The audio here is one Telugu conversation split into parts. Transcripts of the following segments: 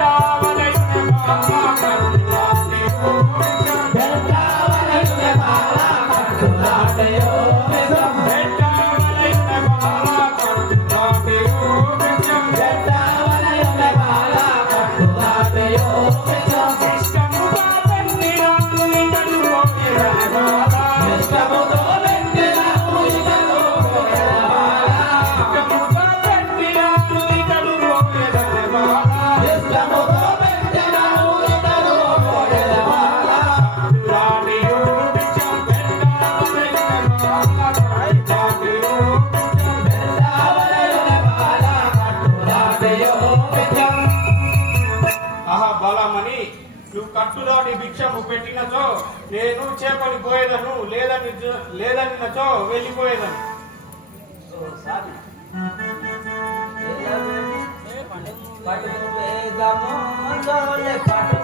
தாவலை పట్టుదాటి భిక్షము పెట్టినచో నేను చేపని పోయేదను లేదని లేదనినచో వెళ్ళిపోయేదను నా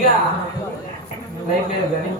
ఇక లైట్ లేదు కానీ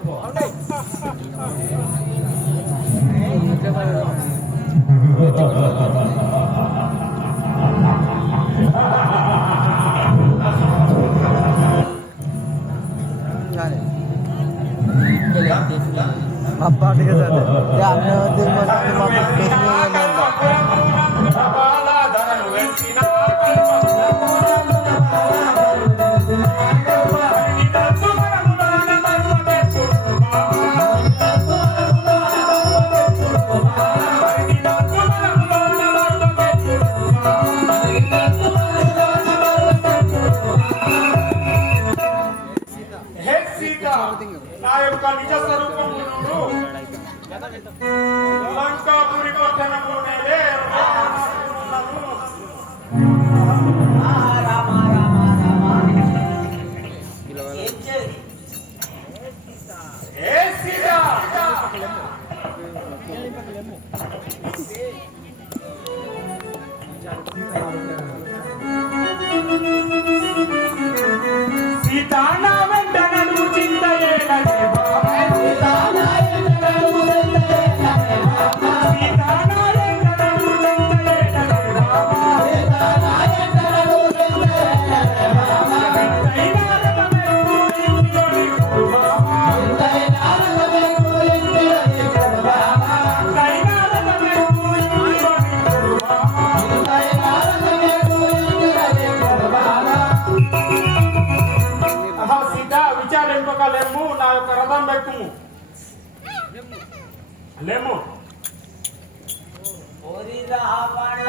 ಲಂಕಾಪುರಿ ಕೊಟ್ಟನ ಕೊನೆಯೇ విచారింపక లేము నా యొక్క రథం పెట్టుము లేము ఓరి రావణ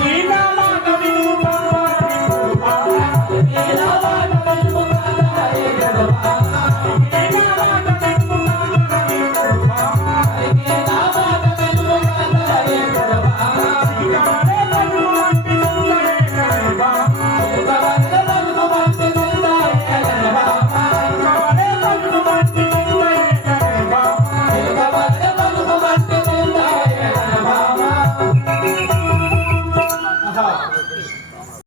你呢？